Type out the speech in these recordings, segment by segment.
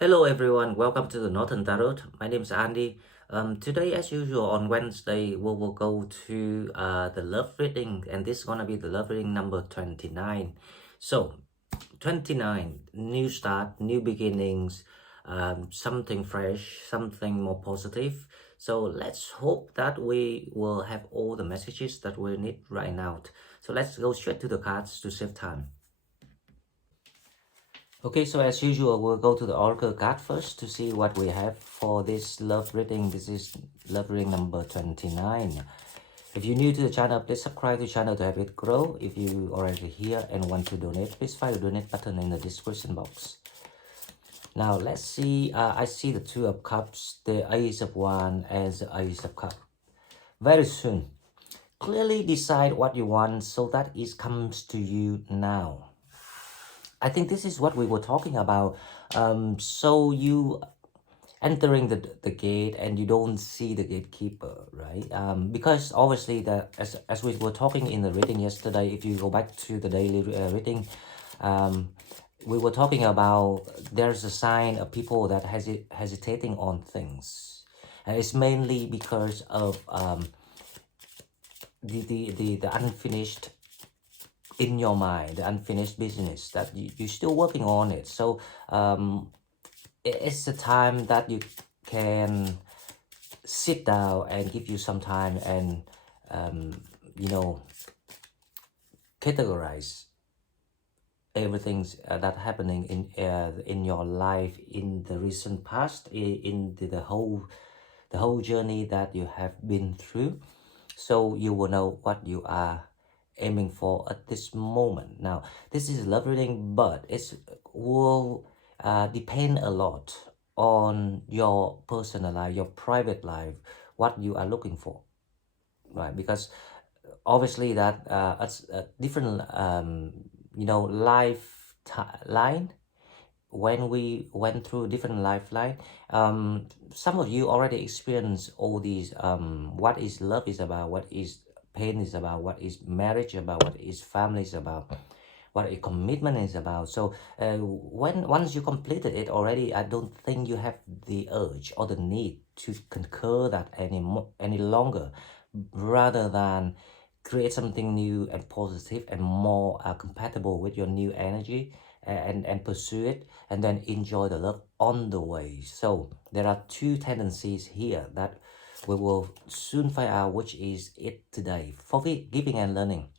Hello everyone, welcome to the Northern Tarot. My name is Andy. Today, as usual, on Wednesday, we will go to the love reading, and this is gonna be the love reading number 29. So, 29, new start, new beginnings, something fresh, something more positive. So let's hope that we will have all the messages that we need right now. So let's go straight to the cards to save time. Okay, so as usual, we'll go to the Oracle card first to see what we have for this love reading. This is love reading number 29. If you're new to the channel, please subscribe to the channel to help it grow. If you already here and want to donate, please find the donate button in the description box. Now, let's see. I see the Two of Cups, the Ace of Wands, and the Ace of Cups. Very soon. Clearly decide what you want so that it comes to you now. I think this is what we were talking about. So you entering the gate and you don't see the gatekeeper, right? Because obviously that as we were talking in the reading yesterday, if you go back to the daily reading, we were talking about there's a sign of people that hesitating on things, and it's mainly because of the unfinished in your mind, the unfinished business that you're still working on it. So it's a time that you can sit down and give you some time and you know, categorize everything that happening in your life in the recent past, in the whole journey that you have been through, so you will know what you are aiming for at this moment. Now, this is love reading, but it will depend a lot on your personal life, your private life, what you are looking for, right? Because obviously that it's a different life line. When we went through different lifeline, some of you already experienced all these, what is love is about, what is pain is about, what is marriage about, what is family is about, what a commitment is about. So when once you completed it already, I don't think you have the urge or the need to concur that any longer, rather than create something new and positive and more compatible with your new energy, and pursue it, and then enjoy the love on the way. So there are two tendencies here that we will soon find out which is it today. Forgiving and learning.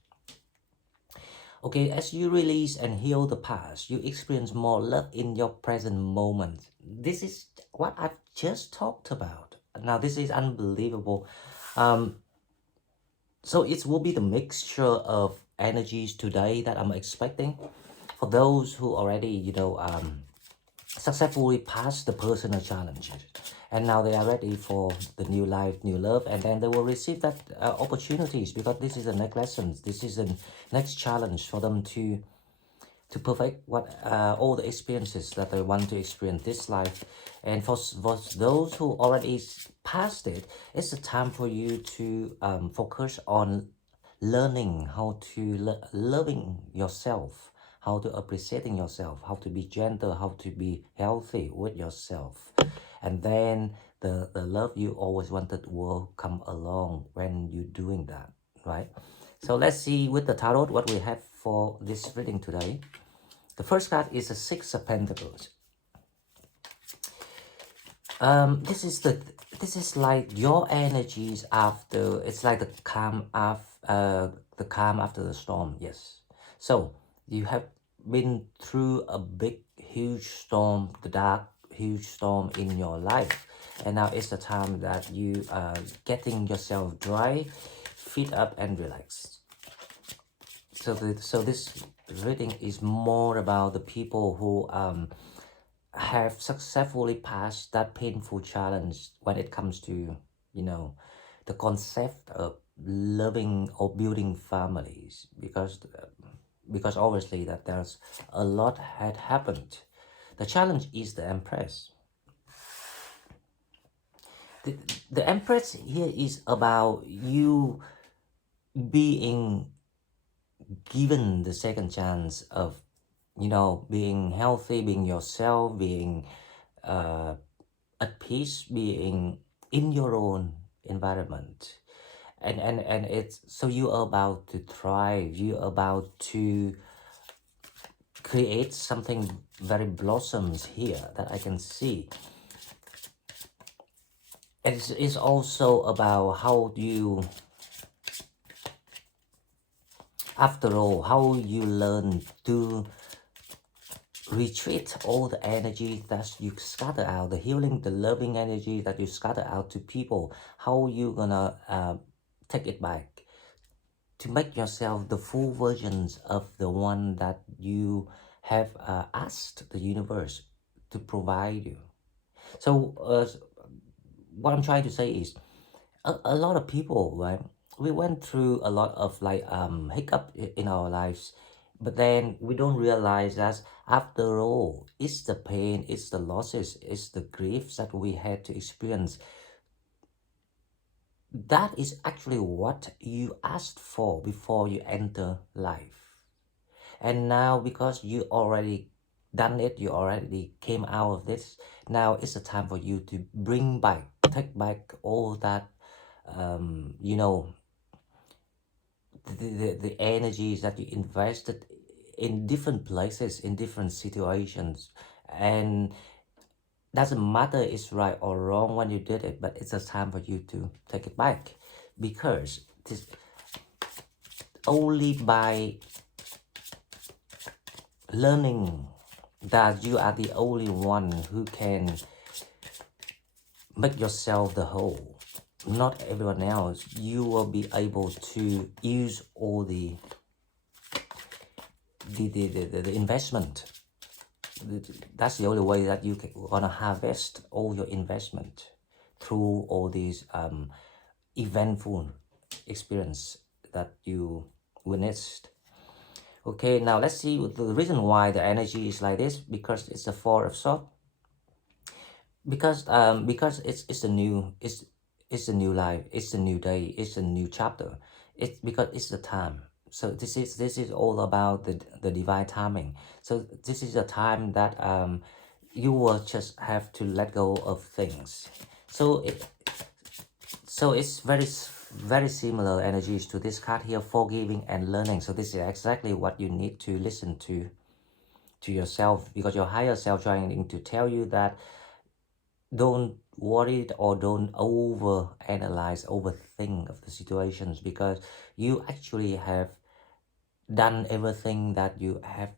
Okay, as you release and heal the past, you experience more love in your present moment. This is what I've just talked about. Now, this is unbelievable. So it will be the mixture of energies today that I'm expecting. For those who already, successfully passed the personal challenges, and now they are ready for the new life, new love, and then they will receive that opportunities, because this is the next lesson, this is the next challenge for them to perfect what all the experiences that they want to experience this life. And for those who already passed it, it's a time for you to focus on learning how to loving yourself, how to appreciating yourself, how to be gentle, how to be healthy with yourself. And then the love you always wanted will come along when you're doing that, right? So let's see with the tarot what we have for this reading today. The first card is the Six of Pentacles. This is like your energies after, it's like the calm after the storm. Yes. So you have been through a big, huge storm, the dark, huge storm in your life, and now it's the time that you are getting yourself dry, feet up, and relaxed. So this reading is more about the people who have successfully passed that painful challenge when it comes to, the concept of loving or building families, because obviously that there's a lot had happened. The challenge is the Empress. The Empress here is about you being given the second chance of, being healthy, being yourself, being uh, at peace being in your own environment. And it's so you are about to thrive, you are about to create something very blossoms here that I can see. It's also about how you, after all, how you learn to retreat all the energy that you scatter out, the healing, the loving energy that you scatter out to people, how you gonna take it back to make yourself the full versions of the one that you have asked the universe to provide you. So what I'm trying to say is a lot of people, right? We went through a lot of like hiccup in our lives, but then we don't realize that after all, it's the pain, it's the losses, it's the griefs that we had to experience. That is actually what you asked for before you enter life. And now because you already done it, you already came out of this, now it's the time for you to bring back, take back all that you know, the energies that you invested in different places, in different situations. And doesn't matter it's right or wrong when you did it, but it's a time for you to take it back, because this only by learning that you are the only one who can make yourself the whole, not everyone else, you will be able to use all the investment. That's the only way that you can gonna harvest all your investment through all these eventful experience that you witnessed. Okay, now let's see the reason why the energy is like this, because it's the Four of Swords. Because it's a new, it's a new life, it's a new day, it's a new chapter. It's because it's the time. So this is all about the divine timing. So this is a time that you will just have to let go of things. So it's very similar energies to this card here, forgiving and learning. So this is exactly what you need to listen to yourself, because your higher self trying to tell you that don't worry or don't over analyze, overthink of the situations, because you actually have done everything that you had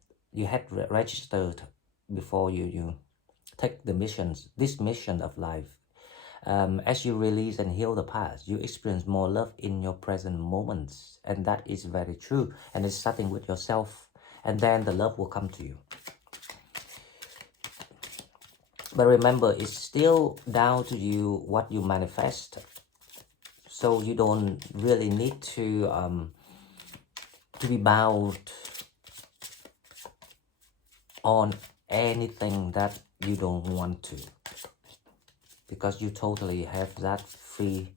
registered before you take the missions, this mission of life. As you release and heal the past, you experience more love in your present moments, and that is very true. And it's starting with yourself, and then the love will come to you. But remember, it's still down to you what you manifest. So you don't really need to be bound on anything that you don't want to, because you totally have that free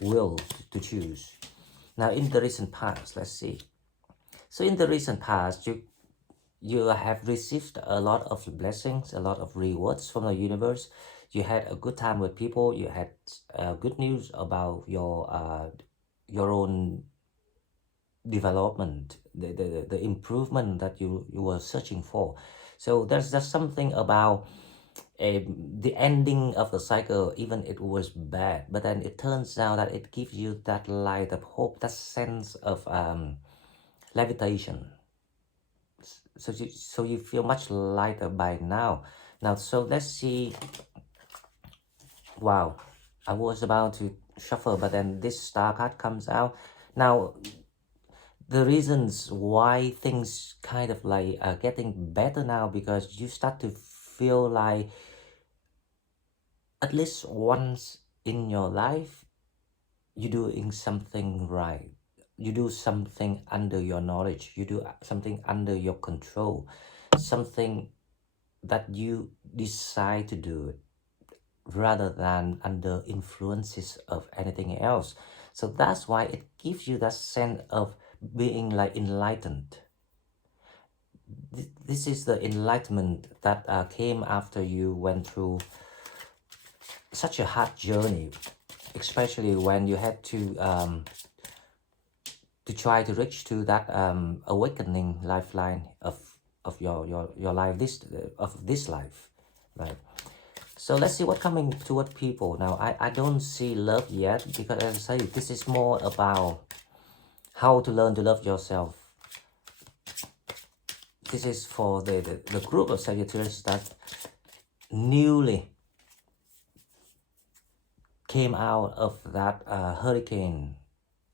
will to choose. Now, in the recent past, let's see. So in the recent past, you have received a lot of blessings, a lot of rewards from the universe. You had a good time with people. You had good news about your own development, the improvement that you were searching for. So there's something about the ending of the cycle, even it was bad, but then it turns out that it gives you that light of hope, that sense of levitation. So you feel much lighter by now. Now, so let's see. Wow, I was about to shuffle, but then this star card comes out. Now, the reasons why things kind of like are getting better now, because you start to feel like at least once in your life you're doing something right. You do something under your knowledge, you do something under your control, something that you decide to do it rather than under influences of anything else. So that's why it gives you that sense of being like enlightened, This is the enlightenment that came after you went through such a hard journey, especially when you had to try to reach to that awakening lifeline of your life, this life, right? So let's see what coming toward people now. I don't see love yet, because as I say, this is more about how to learn to love yourself. This is for the group of Sagittarius that newly came out of that hurricane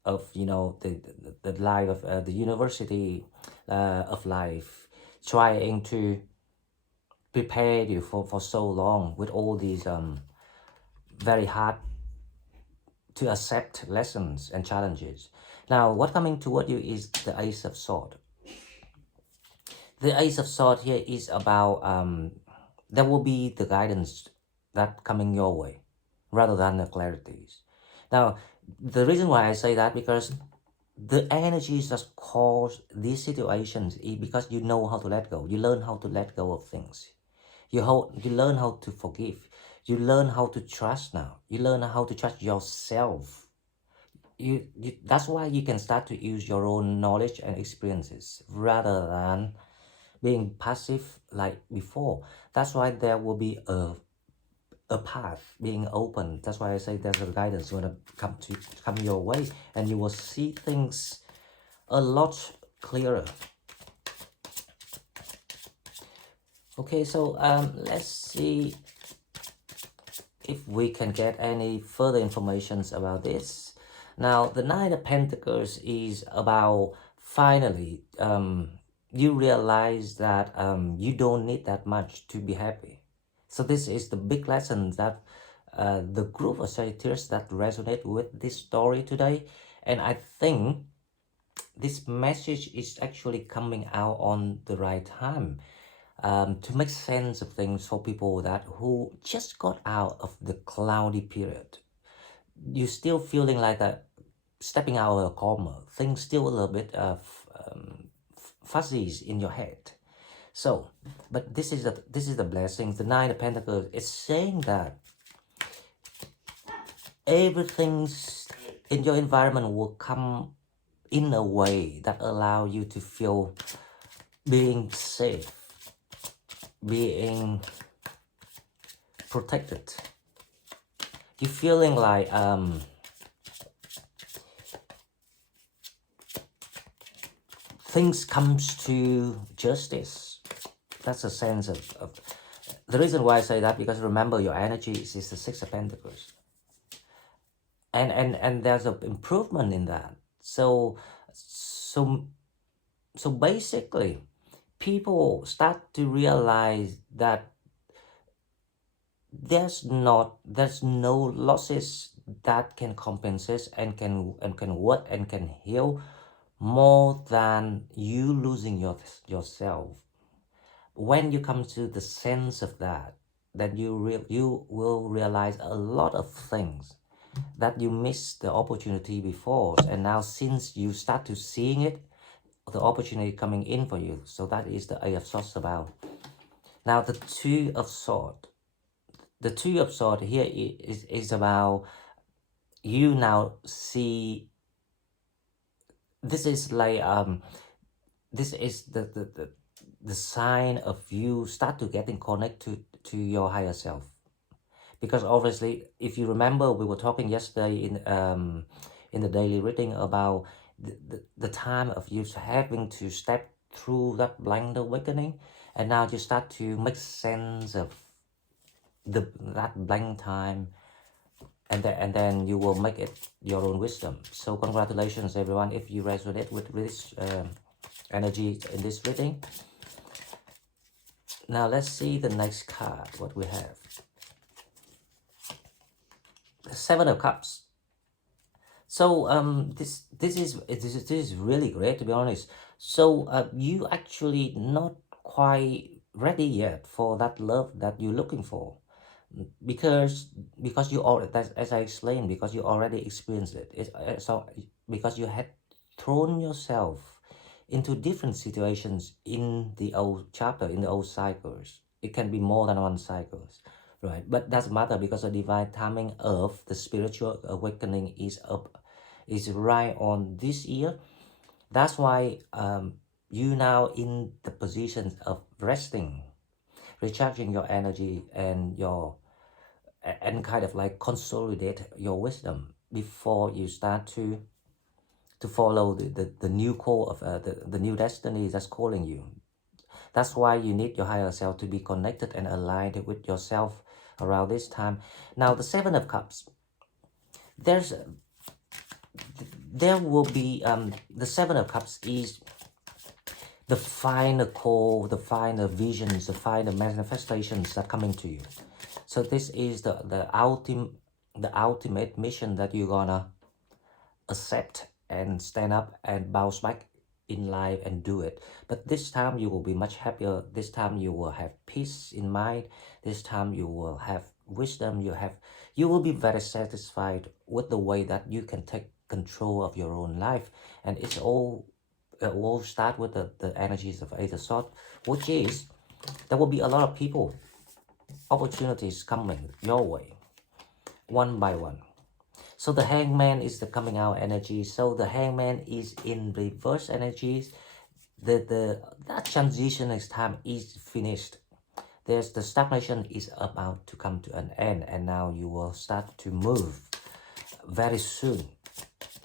of, you know, the life of the university of life, trying to prepare you for so long with all these very hard to accept lessons and challenges. Now, what coming toward you is the Ace of Swords. The Ace of Swords here is about there will be the guidance that coming your way rather than the clarities. Now, the reason why I say that, because the energies that cause these situations is because you know how to let go. You learn how to let go of things. You learn how to forgive. You learn how to trust now. You learn how to trust yourself. That's why you can start to use your own knowledge and experiences rather than being passive like before. That's why there will be a path being open. That's why I say there's a guidance going to come your way, and you will see things a lot clearer. Okay, so let's see if we can get any further informations about this. Now, the Nine of Pentacles is about finally you realize that you don't need that much to be happy. So this is the big lesson that the group of Sagittarius that resonate with this story today. And I think this message is actually coming out on the right time to make sense of things for people that who just got out of the cloudy period. You're still feeling like that, stepping out of a coma, things still a little bit of fuzzies in your head. So, but this is the blessing. The Nine of Pentacles is saying that everything in your environment will come in a way that allow you to feel being safe, being protected. You're feeling like things comes to justice. That's a sense of the reason why I say that, because remember your energy is the Six of Pentacles, and there's an improvement in that. So basically, people start to realize that there's no losses that can compensate and can work and can heal more than you losing yourself. When you come to the sense of that, then you will realize a lot of things that you missed the opportunity before, and now since you start to seeing it, the opportunity coming in for you. So that is the Eight of Swords about. Now the Two of Swords. The Two of Swords here is about you now see. This is like this is the sign of you start to getting connected to your higher self. Because obviously, if you remember, we were talking yesterday in the daily reading about the time of you having to step through that blind awakening, and now you start to make sense of that blank time, and then you will make it your own wisdom. So congratulations everyone if you resonate with this energy in this reading. Now let's see the next card, what we have. The Seven of Cups. So this is really great, to be honest. So you actually not quite ready yet for that love that you're looking for, because you already, as I explained, because you already experienced it. So because you had thrown yourself into different situations in the old chapter, in the old cycles. It can be more than one cycles, right? But doesn't matter because the divine timing of the spiritual awakening is right on this year. That's why you now in the position of resting, recharging your energy and kind of like consolidate your wisdom before you start to follow the new call of the new destiny that's calling you. That's why you need your higher self to be connected and aligned with yourself around this time. Now the Seven of Cups, there's there will be the Seven of Cups is the final call, the final visions, the final manifestations that are coming to you. So this is the ultimate mission that you're gonna accept and stand up and bounce back in life and do it. But this time you will be much happier. This time you will have peace in mind. This time you will have wisdom. You will be very satisfied with the way that you can take control of your own life. And it will start with the energies of Eight of Swords, which is there will be a lot of people, opportunities coming your way, one by one. So the Hangman is the coming out energy. So the Hangman is in reverse energies. That transition next time is finished. There's the stagnation is about to come to an end, and now you will start to move very soon.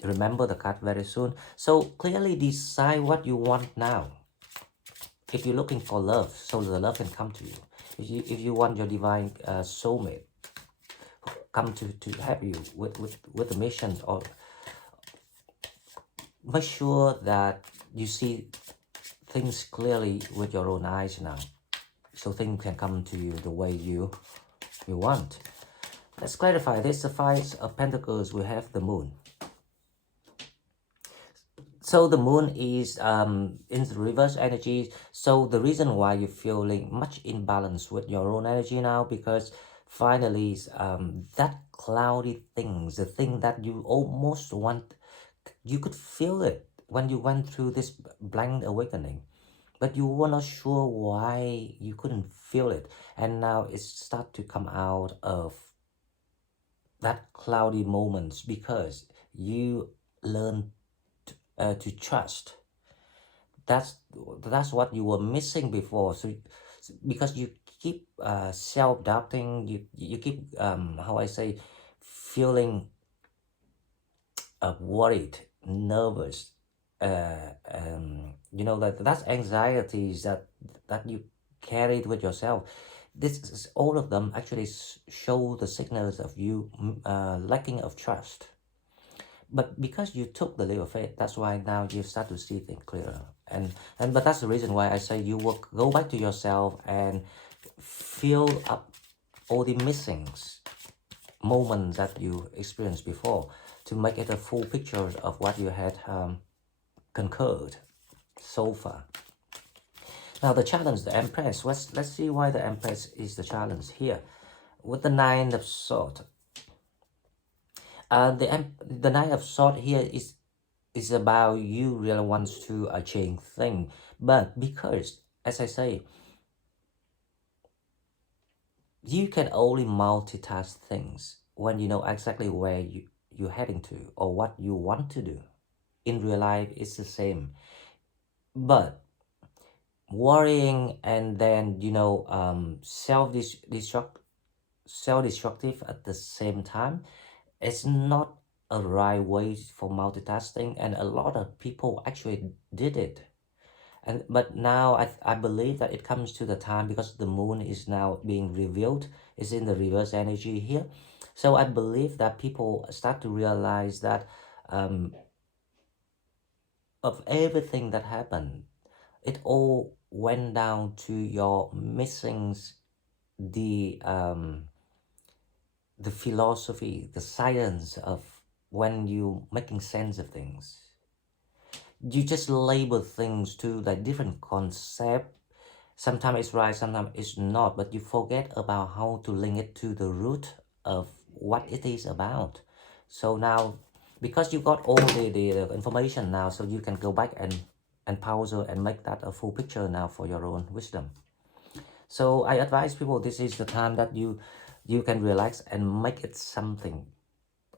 Remember the card very soon. So clearly decide what you want now. If you're looking for love, so the love can come to you. If you want your divine soulmate come to help you with the mission, or make sure that you see things clearly with your own eyes now, so things can come to you the way you want. Let's clarify this. The Five of Pentacles, we have the Moon. So the Moon is in the reverse energy. So the reason why you're feeling much imbalance with your own energy now, because finally that cloudy things, the thing that you almost want, you could feel it when you went through this blank awakening, but you were not sure why you couldn't feel it, and now it start to come out of that cloudy moments because you learn to trust. That's what you were missing before. So because you keep self-doubting, you keep how I say, feeling worried, nervous, you know, that's anxieties that you carried with yourself. This is, all of them actually show the signals of you lacking of trust. But because you took the leap of faith, that's why now you start to see things clearer. But that's the reason why I say you will go back to yourself and fill up all the missings moments that you experienced before to make it a full picture of what you had conquered so far. Now the challenge, the Empress. Let's see why the Empress is the challenge here. With the Nine of Swords. The Nine of Swords here is about you really wants to change things. But because, as I say, you can only multitask things when you know exactly where you're heading to or what you want to do. In real life, it's the same. But worrying and then, you know, self-destructive at the same time, it's not a right way for multitasking, and a lot of people actually did it. But now I believe that it comes to the time, because the Moon is now being revealed, is in the reverse energy here. So I believe that people start to realize that of everything that happened, it all went down to your missing the philosophy, the science of when you making sense of things. You just label things to the different concept. Sometimes it's right, sometimes it's not, but you forget about how to link it to the root of what it is about. So now, because you got all the information now, so you can go back and and pause it and make that a full picture now for your own wisdom. So I advise people, this is the time that you can relax and make it something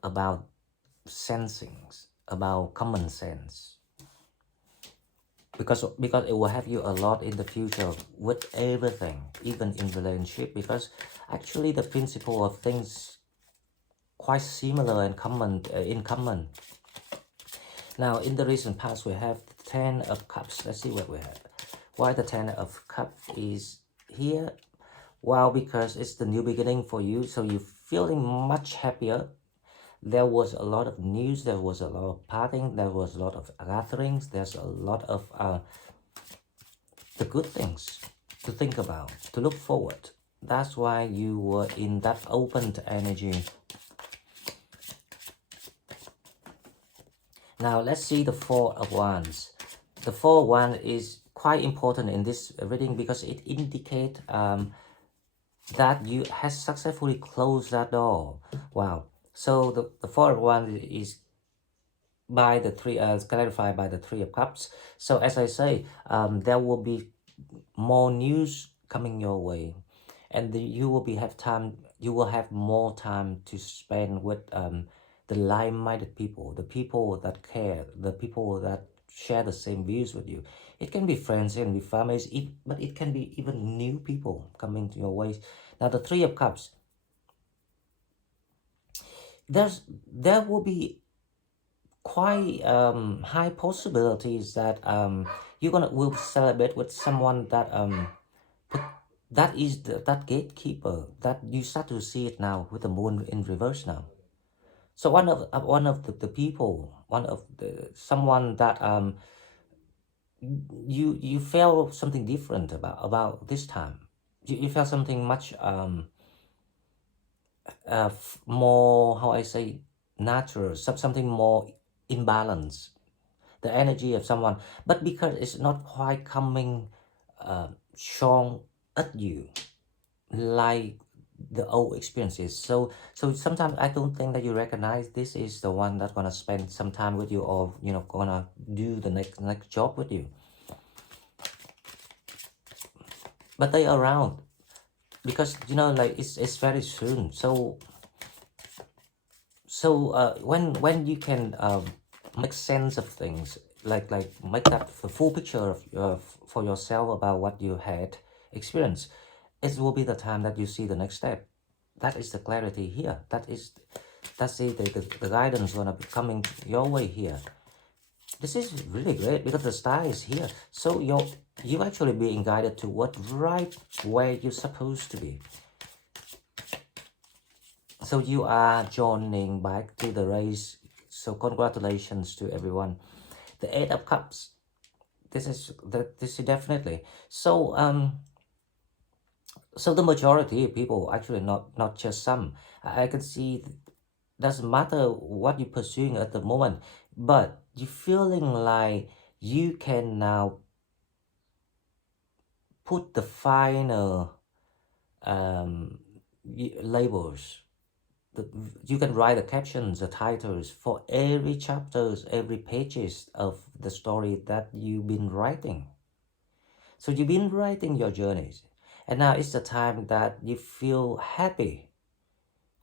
about sensings, about common sense, because it will help you a lot in the future with everything, even in relationship, because actually the principle of things quite similar and common in common. Now in the recent past we have the 10 of Cups. Let's see what we have. Why the 10 of Cups is here? Well, because it's the new beginning for you, so you're feeling much happier. There was a lot of news, there was a lot of partying, there was a lot of gatherings, there's a lot of the good things to think about, to look forward. That's why you were in that open energy. Now let's see the Four of Wands. The Four of Wands is quite important in this reading because it indicates that you have successfully closed that door. Wow. So the Four of Wands is by the three, clarified by the Three of Cups. So as I say, there will be more news coming your way, and you will have more time to spend with the like-minded people, the people that care, the people that share the same views with you. It can be friends, it can be families, but it can be even new people coming to your way. Now the Three of Cups, there will be quite high possibilities that will celebrate with someone that that is that gatekeeper, that you start to see it now with the moon in reverse now. So one of the people, someone that you felt something different about this time. You felt something much more, how I say, natural, something more in balance, the energy of someone, but because it's not quite coming strong at you like the old experiences. So sometimes I don't think that you recognize this is the one that's gonna spend some time with you, or gonna do the next job with you. But they are around because like it's very soon. So when you can make sense of things, like make that the full picture of for yourself about what you had experienced, it will be the time that you see the next step. That is the clarity here. That's the guidance gonna be coming your way here. This is really great because the star is here. So you actually being guided to what right where you're supposed to be. So you are joining back to the race. So congratulations to everyone. The Eight of Cups. This is definitely. So so the majority of people, actually not just some. I can see doesn't matter what you're pursuing at the moment, but you're feeling like you can now put the final labels. You can write the captions, the titles for every chapters, every pages of the story that you've been writing. So you've been writing your journeys, and now it's the time that you feel happy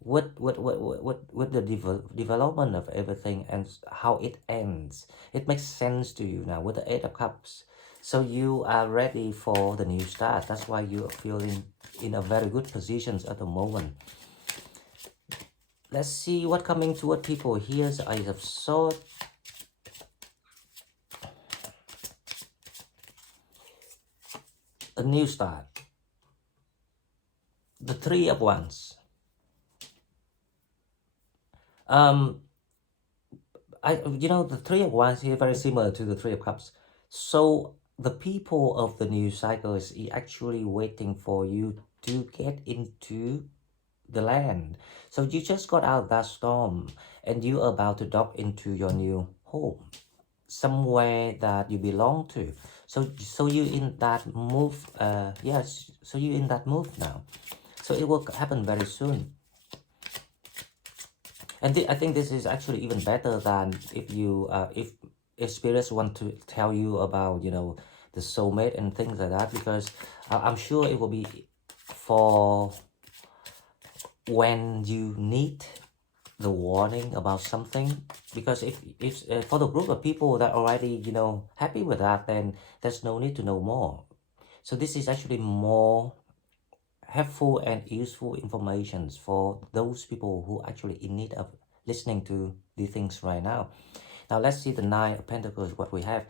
with the development of everything and how it ends. It makes sense to you now with the Eight of Cups. So you are ready for the new start. That's why you are feeling in a very good positions at the moment. Let's see what coming toward people. Here's the Ace of Swords. A new start. The Three of Wands. The Three of Wands here very similar to the Three of Cups. So the people of the new cycle is actually waiting for you to get into the land. So you just got out of that storm and you're about to dock into your new home, somewhere that you belong to. So you in that move. Yes, so you in that move now. So it will happen very soon. And I think this is actually even better than if if spirits want to tell you about, you know, the soulmate and things like that, because I'm sure it will be for when you need the warning about something. Because if for the group of people that already, you know, happy with that, then there's no need to know more. So this is actually more helpful and useful informations for those people who actually in need of listening to the things right now. Now let's see the Nine of Pentacles, what we have.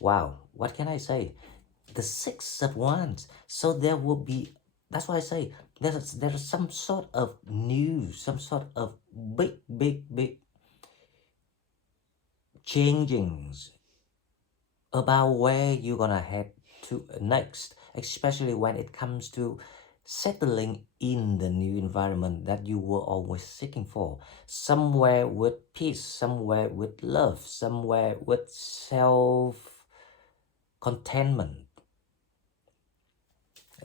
Wow, what can I say? The Six of Wands. So there will be, that's why I say there's some sort of news, some sort of big changings about where you're gonna head to next, especially when it comes to settling in the new environment that you were always seeking for. Somewhere with peace, somewhere with love, somewhere with self-contentment.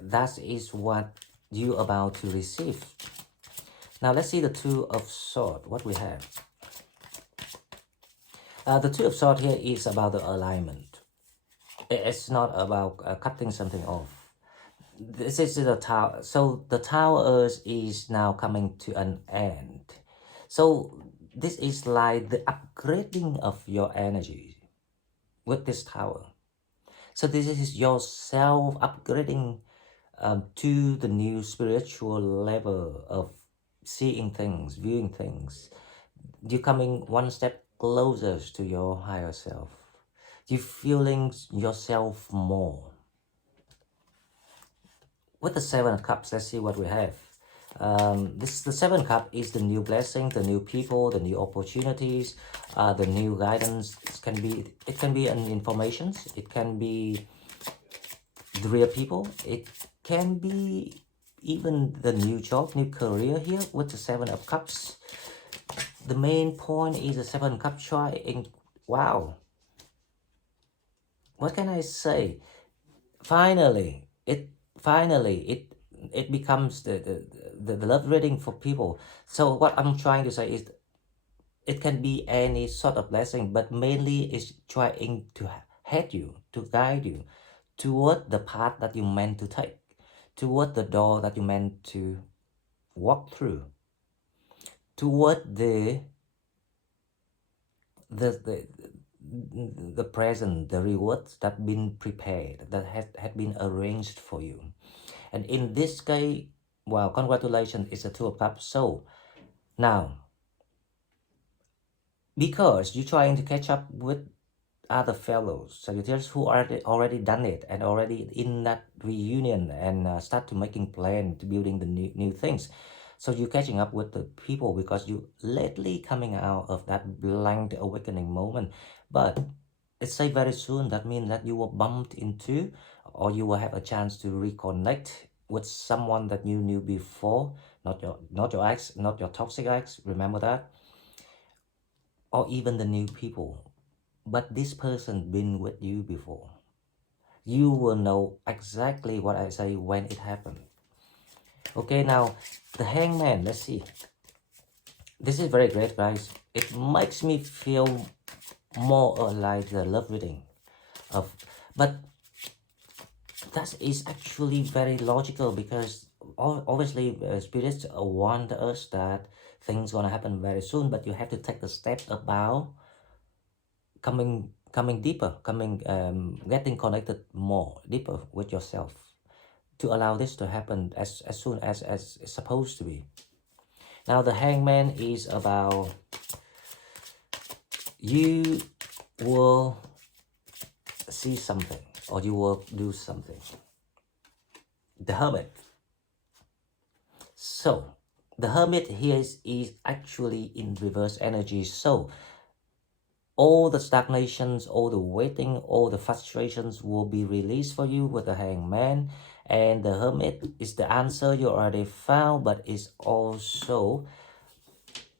That is what you're about to receive. Now let's see the Two of Swords, what we have. The Two of Swords here is about the alignment. It's not about cutting something off. This is the tower. So the towers is now coming to an end. So this is like the upgrading of your energy with this tower. So this is your self upgrading to the new spiritual level of seeing things, viewing things. You're coming one step closer to your higher self. You're feeling yourself more. With the Seven of Cups, let's see what we have. The Seven Cup is the new blessing, the new people, the new opportunities, the new guidance. It can be an information. It can be the real people. It can be even the new job, new career here with the Seven of Cups. The main point is the Seven of Cups trying. Wow. What can I say? Finally, it becomes the love reading for people. So what I'm trying to say is it can be any sort of blessing, but mainly it's trying to head you, to guide you toward the path that you meant to take, toward the door that you meant to walk through, toward the the present, the rewards that been prepared, that had been arranged for you. And in this case, well, congratulations, it's a Two of Cups. So now, because you're trying to catch up with other fellows Sagittarius who already done it and already in that reunion and start to making plan to building the new things. So you're catching up with the people because you lately coming out of that blind awakening moment. But it's say very soon, that means that you will bumped into, or you will have a chance to reconnect with someone that you knew before, not your ex, not your toxic ex, remember that, or even the new people. But this person been with you before. You will know exactly what I say when it happened. Okay, now the Hangman, let's see. This is very great, guys. It makes me feel more like the love reading of, but that is actually very logical because obviously spirits warned us that things gonna happen very soon, but you have to take the step about coming deeper, getting connected more deeper with yourself to allow this to happen as soon as it's supposed to be. Now the Hangman is about you will see something or you will do something. The Hermit. So the Hermit here is actually in reverse energy. So all the stagnations, all the waiting, all the frustrations will be released for you with the Hangman. And the Hermit is the answer you already found, but it's also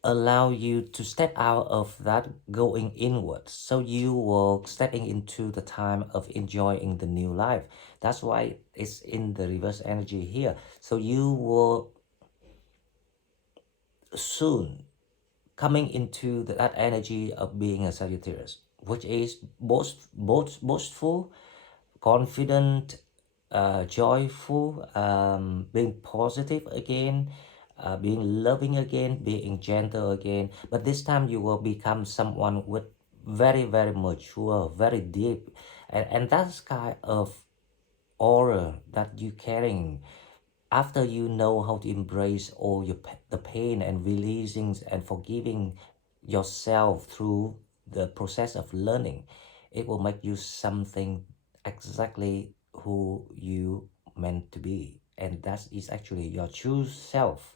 allow you to step out of that going inwards. So you will stepping into the time of enjoying the new life. That's why it's in the reverse energy here. So you will soon coming into that energy of being a Sagittarius. which is boastful, confident, joyful, being positive again, being loving again, being gentle again. But this time you will become someone with very mature, very deep, and that's kind of aura that you carrying after you know how to embrace all the pain and releasing and forgiving yourself through the process of learning. It will make you something exactly who you meant to be, and that is actually your true self.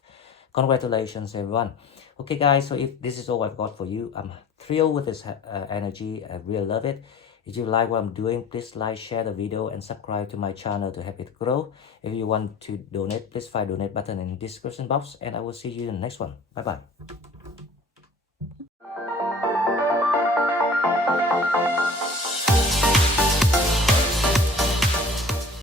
Congratulations, everyone. Okay, guys, so if this is all I've got for you, I'm thrilled with this energy. I really love it. If you like what I'm doing, please like, share the video, and subscribe to my channel to help it grow. If you want to donate, please find donate button in the description box, and I will see you in the next one. Bye bye.